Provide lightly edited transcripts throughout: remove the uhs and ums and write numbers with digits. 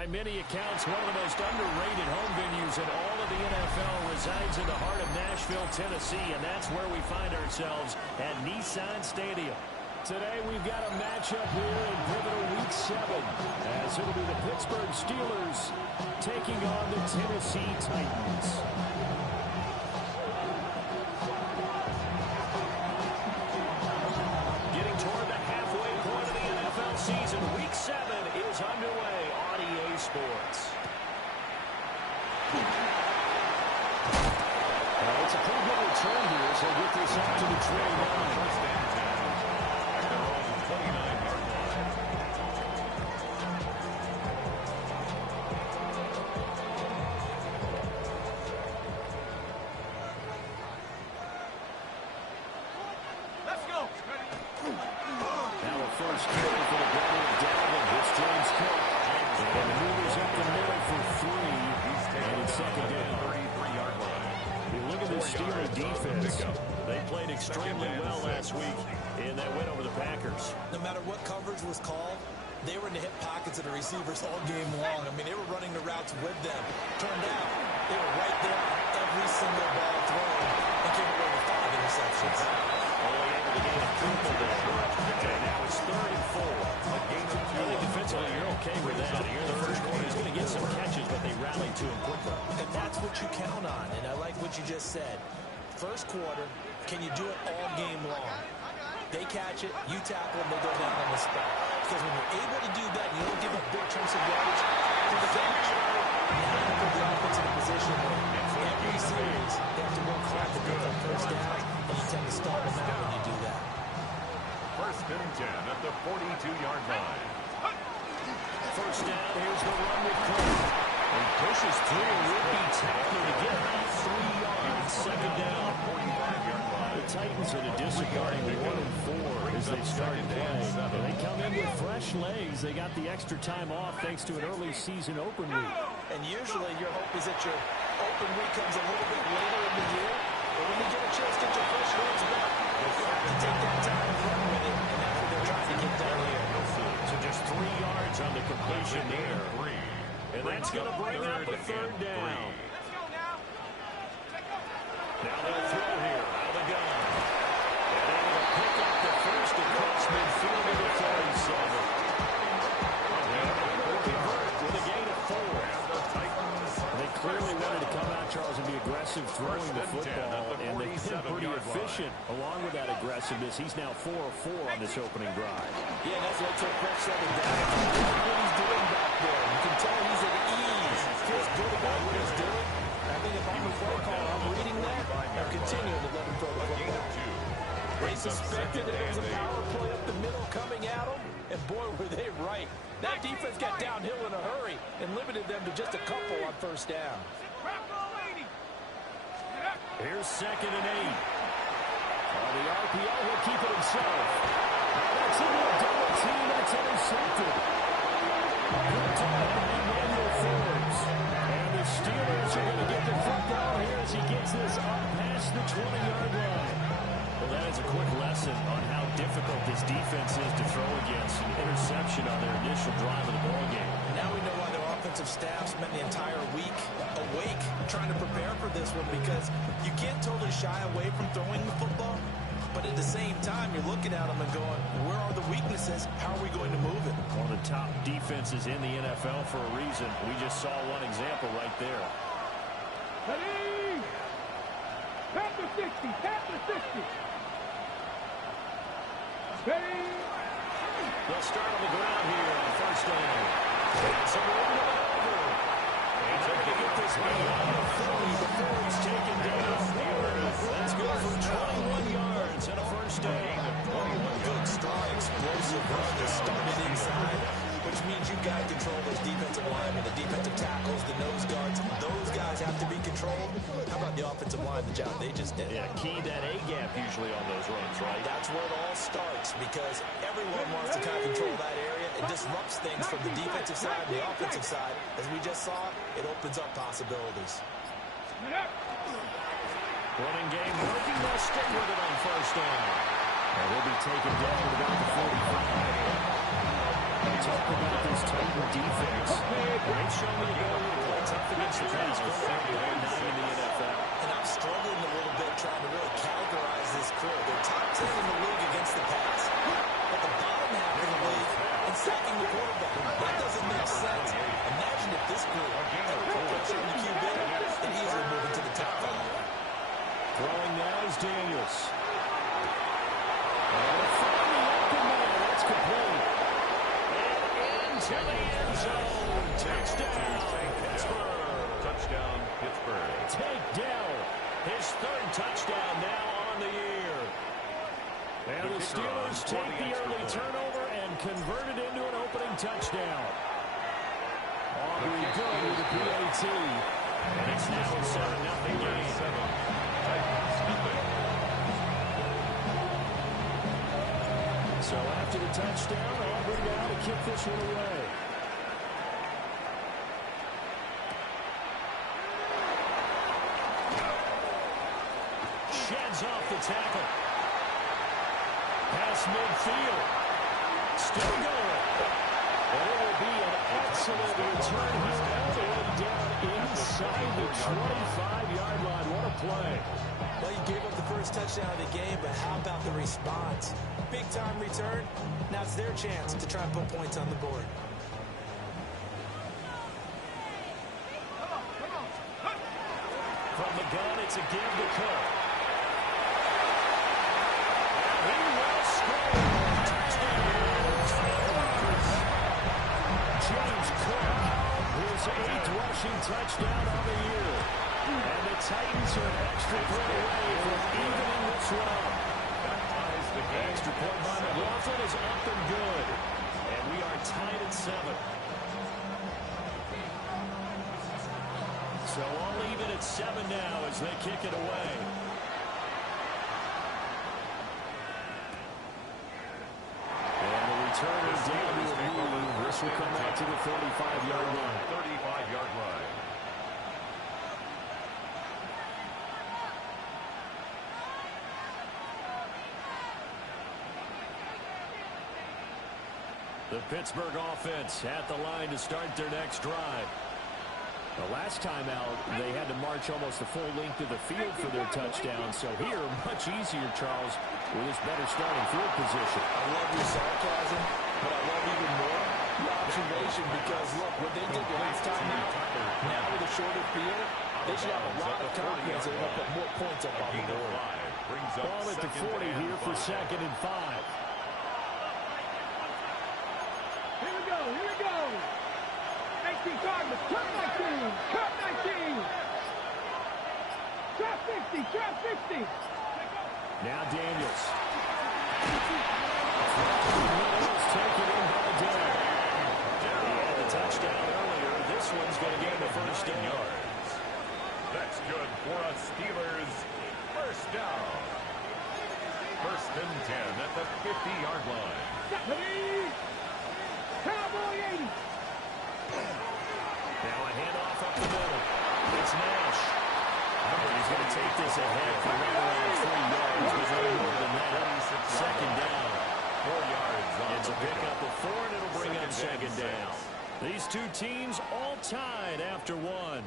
By many accounts, one of the most underrated home venues in all of the NFL resides in the heart of Nashville, Tennessee, and that's where we find ourselves at Nissan Stadium. Today we've got a matchup here in pivotal Week 7, as it'll be the Pittsburgh Steelers taking on the Tennessee Titans. Getting toward the halfway point of the NFL season, Week 7 is underway on EA Sports. It's a pretty good return here, so get this up to the 29. Extremely well last week in that win over the Packers. No matter what coverage was called, they were in the hip pockets of the receivers all game long. I mean, they were running the routes with them. Turned out, they were right there on every single ball thrown and came away with 5 interceptions. Only able to gain a triple there. And now it's 3rd and 4. A gain of 2. I think defensively, you're okay with that. You're the first quarter. He's going to get some catches, but they rallied to him quickly. And that's what you count on. And I like what you just said. First quarter, can you do it all game long? They catch it, you tackle them, they go down on the spot. Because when you're able to do that, you don't give up big chunks of yardage to the bench. Now you put the offense in a position where every series, they have to work hard to get that first down, and you tend to start them out when you do that. 1st and 10 at the 42-yard line. First down, here's the run with Cole. He pushes through a would-be tackler to get 3 yards. 2nd down. The Titans in a disappointing 1-4 as they started play. They come in with fresh legs. They got the extra time off thanks to an early season open week. And usually your hope is that your open week comes a little bit later in the year. But when you get a chance to get your fresh legs back, you have to take that time and run with it. And that's what they're trying to get done here. So just 3 yards on the completion there. And that's going to bring up a 3rd down. Now they'll throw here out of the gun. And able to pick up the first across midfield to the 37. They'll convert with a gain of 4. They clearly wanted to come out, Charles, and be aggressive throwing the football, and they've been pretty efficient along with that aggressiveness. He's now 4 of 4 on this opening drive. Yeah, that's what took fresh 7 down. What he's doing back there, you can tell he's at ease. Feels good about what he's doing. I think if I'm a play call, I'm reading that. I'm continuing to let him throw the football. They suspected that there was a power play up the middle coming at them, and boy, were they right. That defense got downhill in a hurry and limited them to just a couple on 1st down. Here's 2nd and 8. The RPO will keep it himself. That's into a double team. That's intercepted. Good time by Mml26s. And the Steelers are going to get the football here as he gets this up past the 20-yard line. Well, that is a quick lesson on how difficult this defense is to throw against. An interception on their initial drive of the ballgame. Now we know why their offensive staff spent the entire week awake trying to prepare for this one, because you can't totally shy away from throwing the football. But at the same time, you're looking at them and going, where are the weaknesses? How are we going to move it? One of the top defenses in the NFL for a reason. We just saw one example right there. Ready? Tap the 60, tap the 60. Ready? They'll start on the ground here on 1st down. So we're over. He's trying to get this man on the 40 before he's taken down. That's good for 21 yards and a 1st down. One good, strong, explosive run that started inside, which means you've got to control those defensive linemen, the defensive tackles, the nose guards. Those guys have to be controlled. How about the offensive line, the job they just did? Yeah, key that A-gap usually on those runs, right? That's where it all starts, because everyone wants to kind of control that area. It disrupts things from the defensive side and the offensive side. As we just saw, it opens up possibilities. Running game working. They'll stay with it on 1st down. And he'll be taken down at about the 45. talk about this Titan defense. They've shown the ability to play tough against the pass, but they're not in the NFL. And I'm struggling a little bit trying to really categorize this crew. They're top 10 in the league against the pass, but the bottom half of the league in sacking the quarterback. That doesn't make sense. Imagine if this group ever put pressure on the QB, and easily move into the top 5. Throwing now is Daniels. And finding the open man. That's complete. And into the end zone. Touchdown, Pittsburgh. Touchdown, Pittsburgh. Take Dell. His third touchdown now on the year. And the Steelers take the early turnover and convert it into an opening touchdown. Aubrey good with the PAT. And it's now a 7-0 game. So after the touchdown, Aubrey now to kick this one away. Sheds off the tackle. Pass midfield. Still going. And it will be an excellent return here all the way down inside the 25-yard line. What a play. Well, you gave up the first touchdown of the game, but how about the response? Big-time return. Now it's their chance to try and put points on the board. From the gun, it's a give to Cook. He will score. James Cook, his 8th rushing touchdown on the year. And the Titans are an extra point away from evening this run. Extra point by McLaughlin is up and good. And we are tied at 7. So all even at 7 now as they kick it away. And the return is down to a knee. This will come out to the 35-yard line. 35-yard line. The Pittsburgh offense at the line to start their next drive. The last time out, they had to march almost the full length of the field for their touchdown. So here, much easier, Charles, with this better starting field position. I love your sarcasm, but I love even more the observation because, look, what they did last time out, now with a shorter field, they should have a lot of confidence that they'll put more points up on the board. Ball at the 40 here for 2nd and 5. Here we go, here we go. 18 targets, trap 19, trap 19. Trap 50, trap 50. Now Daniels. Mills taken in by Dell. He had the touchdown earlier. This one's going to gain the first down. That's good for a Steelers first down. 1st and 10 at the 50-yard line. Ready? Cowboy 80. Now a handoff up the middle. It's Nash. He's going to take this ahead for right around 3 yards, but no more than that. 2nd down. 4 yards on It's a pickup of 4, and it'll bring up 2nd down. These two teams all tied after 1.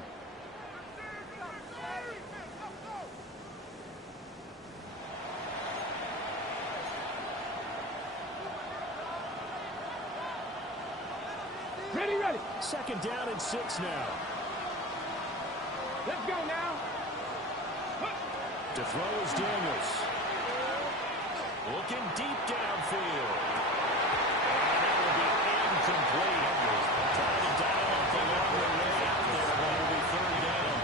Ready, ready. 2nd down and 6 now. Let's go now. To throw is Daniels. Looking deep downfield. And it will be incomplete. Trying to dial up the longer way out there, but it'll be 3rd down.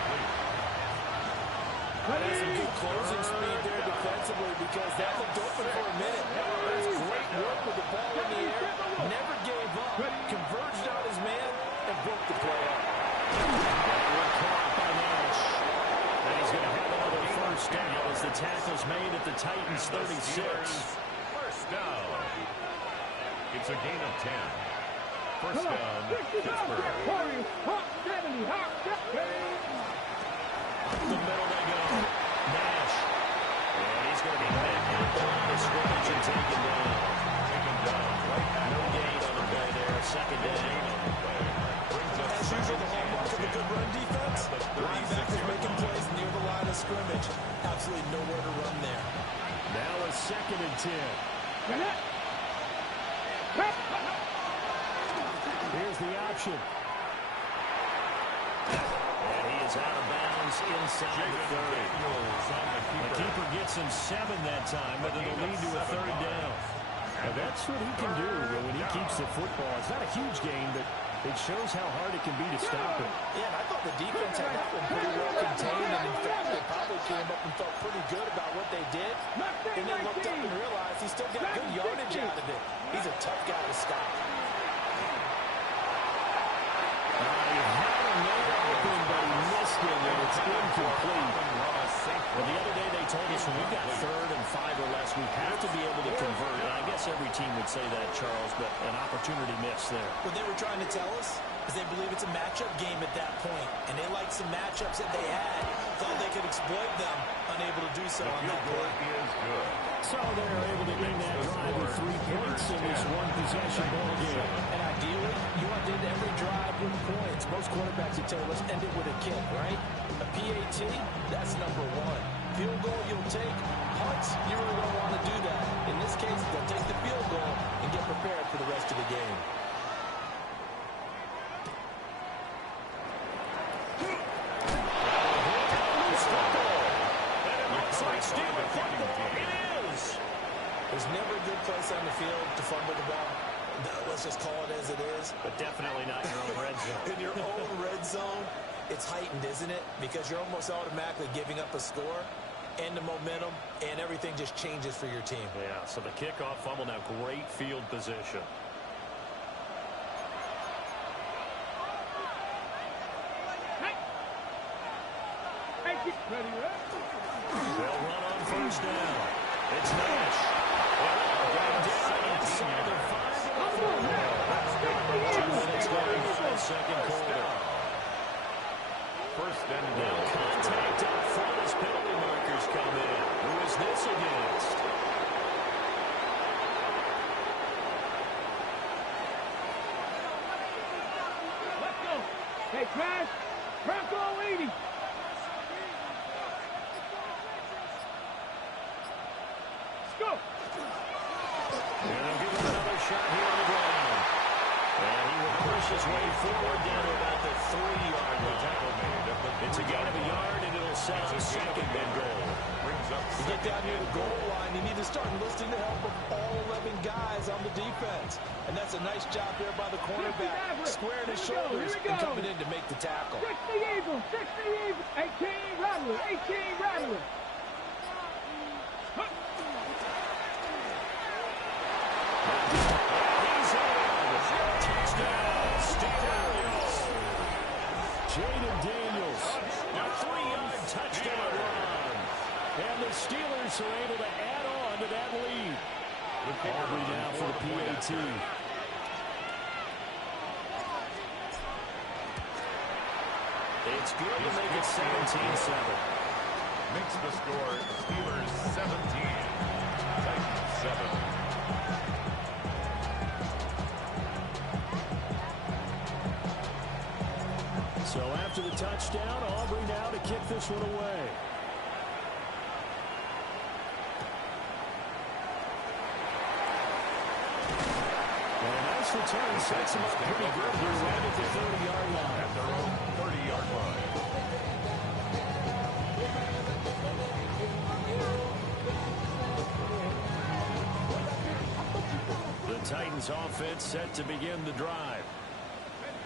That's some good closing speed there defensively because that looked open for a minute. That's great work with the ball in the air. Never gave up. Converged on his man and broke the play up. Caught by Nash. And he's going to have another first down as the tackle's made at the Titans' 36. First down. It's a gain of 10. First Come on. down, 60 Pittsburgh. Warriors, hot 70, hot 70. Up the middle they go. Nash. And he's going to be met down the scrimmage and taken down. Taken down right at No gain on the play there. second down. As usual, the hallmark of a good run defense, linebackers making plays near the line of scrimmage. Absolutely nowhere to run there. Now a 2nd and 10. Here's the option. And he is out of bounds inside the 30. The keeper gets him 7 that time, but it'll lead to a 3rd down. Now that's what he can do when he keeps the football. It's not a huge gain, but it shows how hard it can be to stop him. Yeah, and I thought the defense had that one pretty well contained, and in fact, they probably came up and felt pretty good about what they did, and then looked up and realized he still got good yardage out of it. He's a tough guy to stop. He had a man open, but he missed him, and it's incomplete. Well, the other day they told us when we've got 3rd and 5 or less, we have to be able to convert. And I guess every team would say that, Charles, but an opportunity missed there. What they were trying to tell us is they believe it's a matchup game at that point, and they liked some matchups that they had, thought they could exploit them, unable to do so on that play. So they're able to end that drive with 3 points in this one-possession ball game. And ideally, you want to end every drive with points. Most quarterbacks would tell you, let's end it with a kick, right? A PAT, that's number 1. Field goal you'll take. Punts, you really don't want to do that. In this case, they'll take the field goal and get prepared for the rest of the game. There's never a good place on the field to fumble the ball. Let's just call it as it is. But definitely not in your own red zone. In your own red zone, it's heightened, isn't it? Because you're almost automatically giving up a score and the momentum, and everything just changes for your team. Yeah, so the kickoff fumble, now great field position. They'll run on 1st down. It's Nash. Down inside the 5. 2 minutes left in the second quarter. 1st and Now goal. contact up front as penalty markers come in. Who is this against? Let's go. Hey, Trash. Crack all 80. Let's go. And they'll give him another shot here on the ground. And he will push his way forward down to about the 3-yard line. It's a gain of a yard, and it'll set up 2nd and goal. You get down near the goal line, you need to start enlisting the help of all 11 guys on the defense. And that's a nice job there by the cornerback, squaring his shoulders and coming in to make the tackle. 60 evil, 60 evil. 18 Rattler, 18 Rattler. Jaden Daniels, a 3-yard touchdown run. And the Steelers are able to add on to that lead. Aubrey now for the PAT. It's good to make it 17-7. Makes the score Steelers 17, Titans 7. So after the touchdown, Aubrey now to kick this one away. And a nice return sets him up pretty good here right at the 30-yard line. At their own 30-yard line. The Titans offense set to begin the drive.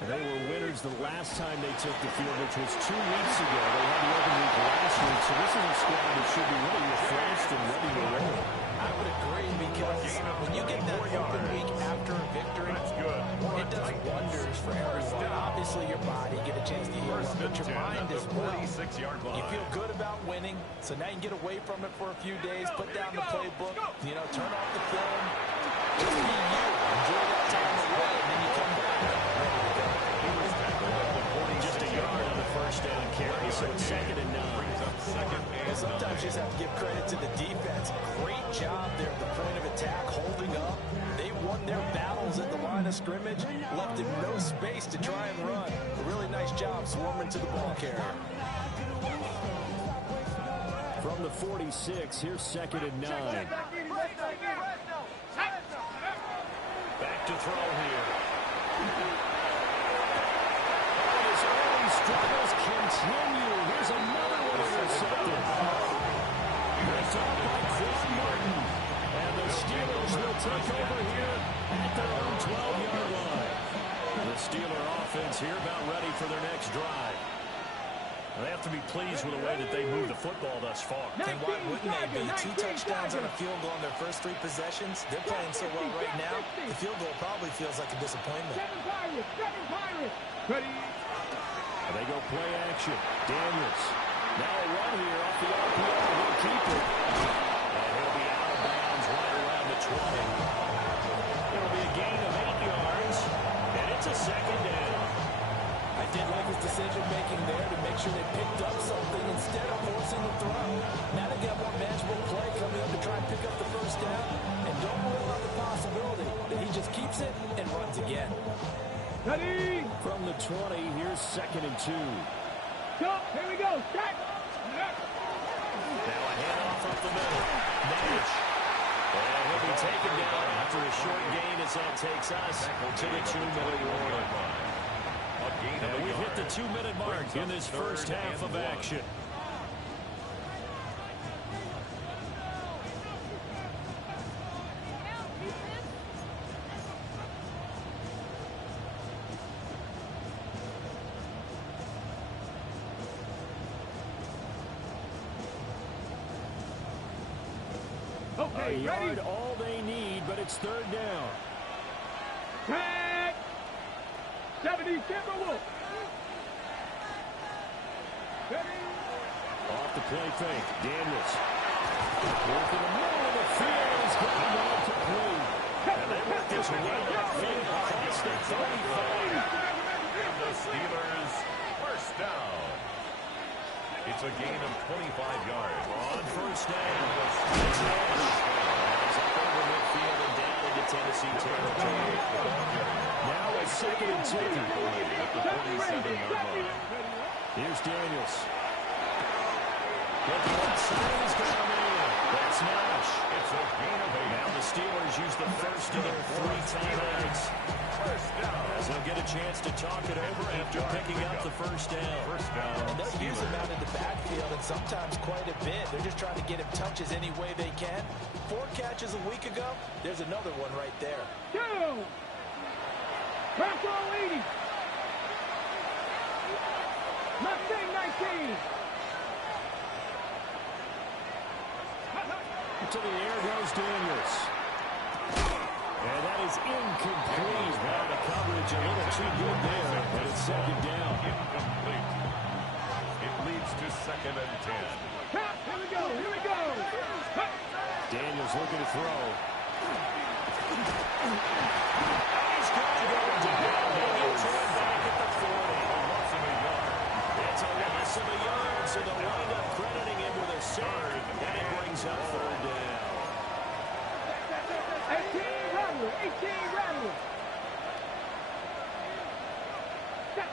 They were winners the last time they took the field, which was 2 weeks ago. They had the open week last week, so this is a squad that should be really refreshed and ready to roll. I would agree, because when you get that open week after a victory, it does wonders for everyone. Obviously, your body get a chance to heal up, but your mind as well. You feel good about winning, so now you can get away from it for a few days, put down the playbook, turn off the film, just be you, enjoy that time away, and then you come back. Just a yard on the first down carry, so it's 2nd and 9. And sometimes you just have to give credit to the defense. Great job there at the point of attack, holding up. They won their battles at the line of of scrimmage, left him no space to try and run. A really nice job swarming to the ball carrier. From the 46, here's 2nd and 9. Back to throw here. His early struggles continue. Here's another one intercepted. Picked up by Quan Martin. And the Steelers will take over here at their own 12-yard line. The Steeler offense here about ready for their next drive. They have to be pleased with the way that they moved the football thus far. And why wouldn't they be? 2 touchdowns on a field goal on their first 3 possessions. They're playing so well right now, the field goal probably feels like a disappointment. They go play action. Daniels. Now a run here off the RPO. He'll keep it. And he'll be out of bounds right around the 20. It'll be a gain of 8 yards. And it's a 2nd down. I did like his decision-making there to make sure they picked up something instead of forcing the throw. Now they got more manageable play coming up to try and pick up the first down. And don't rule out the possibility that he just keeps it and runs again. Ready? From the 20, here's 2nd and 2. Go. Here we go. Set. Now a handoff up the middle. Nash. And he'll be taken down after a short gain as that takes us to the 2-minute warning. And we've hit the 2-minute mark in this first half of action. Okay, A yard, ready? all they need, but it's 3rd down. Tag. 70 Timberwolves. Ready? Off the play fake, Daniels. Working the middle of the field. He's got one complete. And they work this around the field across the 35. And the Steelers first down. It's a gain of 25 yards. On first down. It's Nash. It's up over midfield and down into Tennessee territory. Now a 2nd and 2. At the 47-yard line. Here's Daniels. Looking outside, he's down in. That's Nash. It's a gain of 8. Now the Steelers use the first of their 3 timeouts. First down. As they'll get a chance to talk it over after picking up the first down. First down. And they'll use him out in the backfield, and sometimes quite a bit. They're just trying to get him touches any way they can. 4 catches a week ago. There's another one right there. 2. Crack all 80. Mustang 19. To the air goes Daniels. And that is incomplete. Now the coverage a little too good there, but it's 2nd down. Incomplete. It leads to 2nd and 10. Tap. Here we go. Here we go. Daniels looking to throw. He's got to go down. He'll get turned back at the 40. Loss of a yard. It's a loss of a yard, so they'll wind up crediting him with a sack, and it brings up 3rd down. 18 Rattler. 18 Rattler.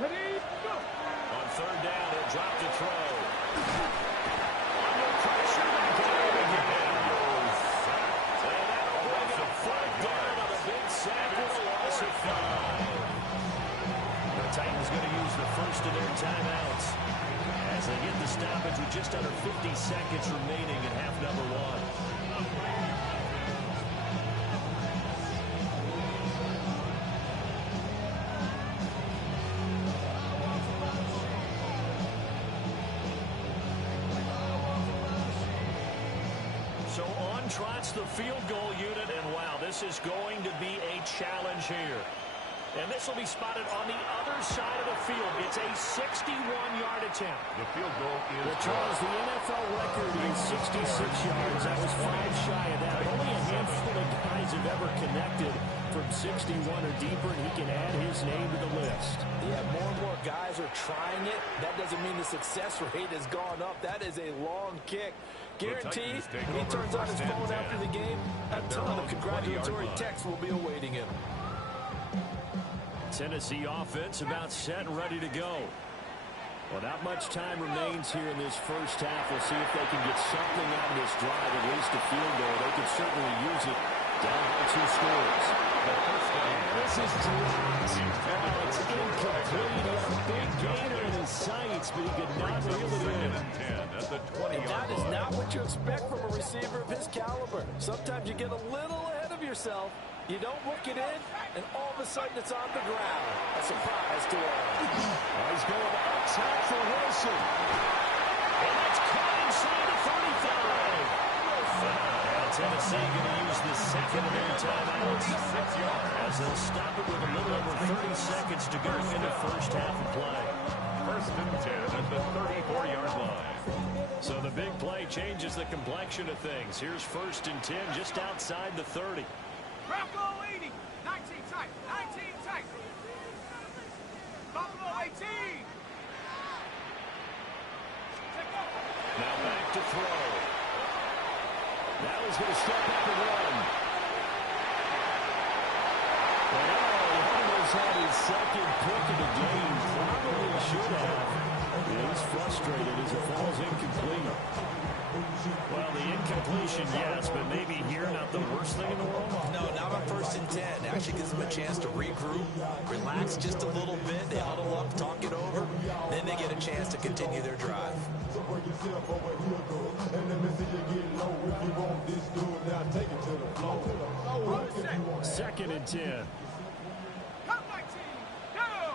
Ready? Go. On 3rd down, he'll drop to throw. Under pressure, back at it again. And that'll bring it up 4th down on a big sack with a loss of 5. The Titans going to use the first of their timeouts as they get the stoppage with just under 50 seconds remaining in half number 1. So on trots the field goal unit, and wow, this is going to be a challenge here. And this will be spotted on the other side of the field. It's a 61-yard attempt. The field goal is Well, Charles, the NFL record is 66 yards. That was 5 shy of that. Only a handful of guys have ever connected from 61 or deeper, and he can add his name to the list. Yeah, more and more guys are trying it. That doesn't mean the success rate has gone up. That is a long kick. Guaranteed, when he turns on his phone after the game, a ton of congratulatory texts will be awaiting him. Tennessee offense about set and ready to go. Well, not much time remains here in this first half. We'll see if they can get something out of this drive, at least a field goal. They could certainly use it down by 2 scores. This is dropped. Oh, it's incomplete. A big gainer in his sights, but he could not reel it in. At the 20-yard And that is not what you expect from a receiver of his caliber. Sometimes you get a little ahead of yourself. You don't work it in, and all of a sudden it's on the ground. A surprise to all. He's going outside for Wilson. And that's caught inside the 35. Now Tennessee going to use the second of their timeouts. 6 yards. As they'll stop it with a little over 30 seconds to go in the first half of play. First and 10 at the 34-yard line. So the big play changes the complexion of things. Here's first and 10 just outside the 30. Bronco 80. 19 tight. 19 tight. Buffalo 18. Now back to throw. Now he's going to step up and run. And almost had his second pick of the game. Probably should have. He's frustrated as it falls incomplete. Well, the incompletion, yes, but maybe here not the worst thing in the world. No, not on first and 10. Actually gives them a chance to regroup, relax just a little bit. They huddle up, talk it over. Then they get a chance to continue their drive. Second and 10. Come, my team. Go.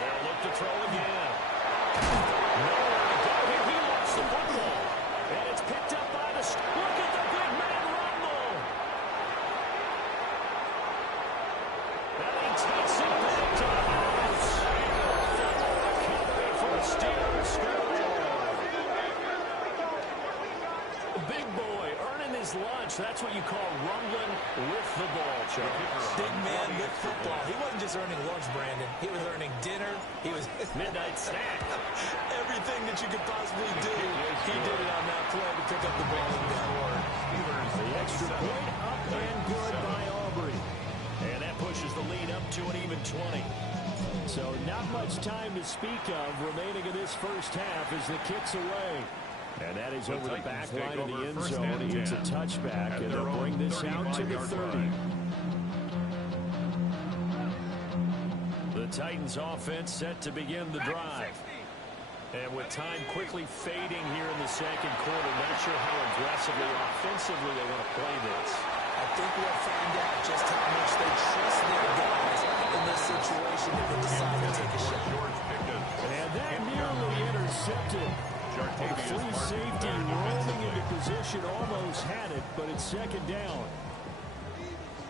They'll look to throw again. Nowhere to go here. He lost the football. And it's picked up by the... Look at the big man rumble. And he takes it back to the house. Recovery for a Steelers score. Big boy earning his lunch. That's what you call rumbling with the ball, Chuck. Big man with football. He wasn't just earning lunch, Brandon. He was earning dinner. He was Midnight snack. everything that you could possibly do. He did it on that play to pick up the ball and score. The extra point up and good by Aubrey. And that pushes the lead up to an even 20. So not much time to speak of remaining in this first half as the kick's away. And that is over the back line of the end zone. He gets a touchback, and they'll bring this out to the 30. The Titans offense set to begin the drive. And with time quickly fading here in the second quarter, not sure how aggressively or offensively they want to play this. I think we'll find out just how much they trust their guys in this situation if they decide to take a shot. And that nearly intercepted. A free safety rolling into position, almost had it, but it's second down.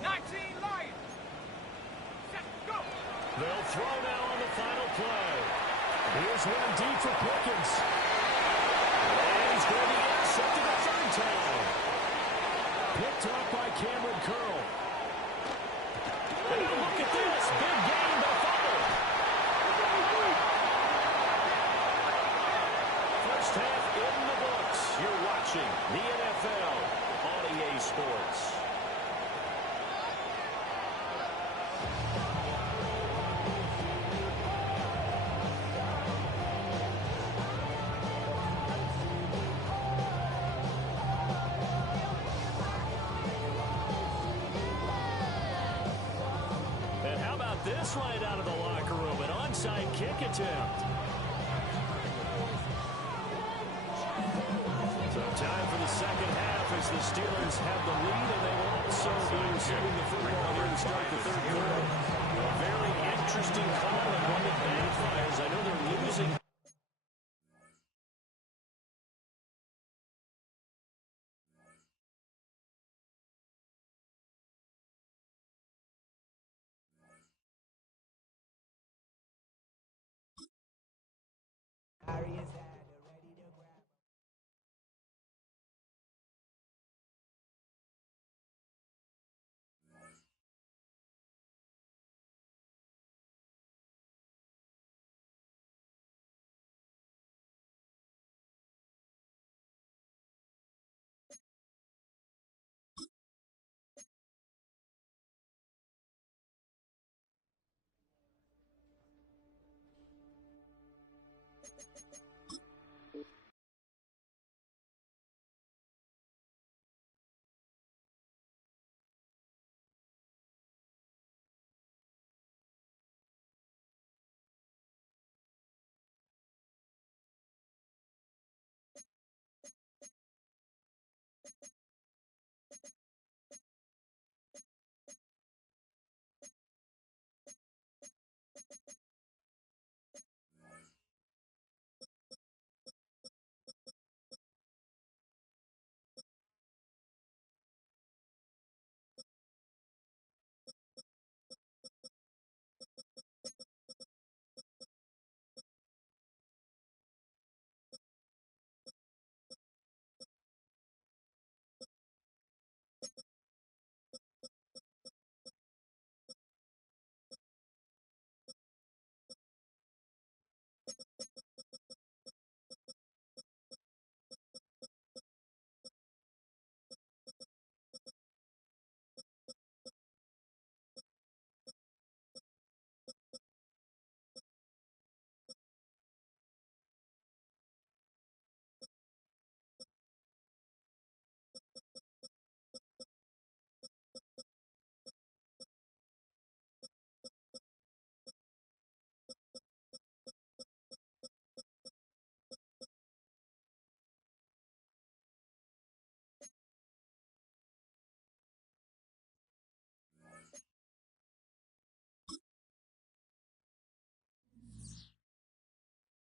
19 Lions. Set, go. They'll throw now on the final play. Here's one deep for Pickens. And he's going to be intercepted a third time. Picked off by Cameron Curl. And now look at this. Big game by Fumble. First half in the books. You're watching the NFL on EA Sports. This right out of the locker room, an onside kick attempt. So time for the second half as the Steelers have the lead, and they will also be receiving the football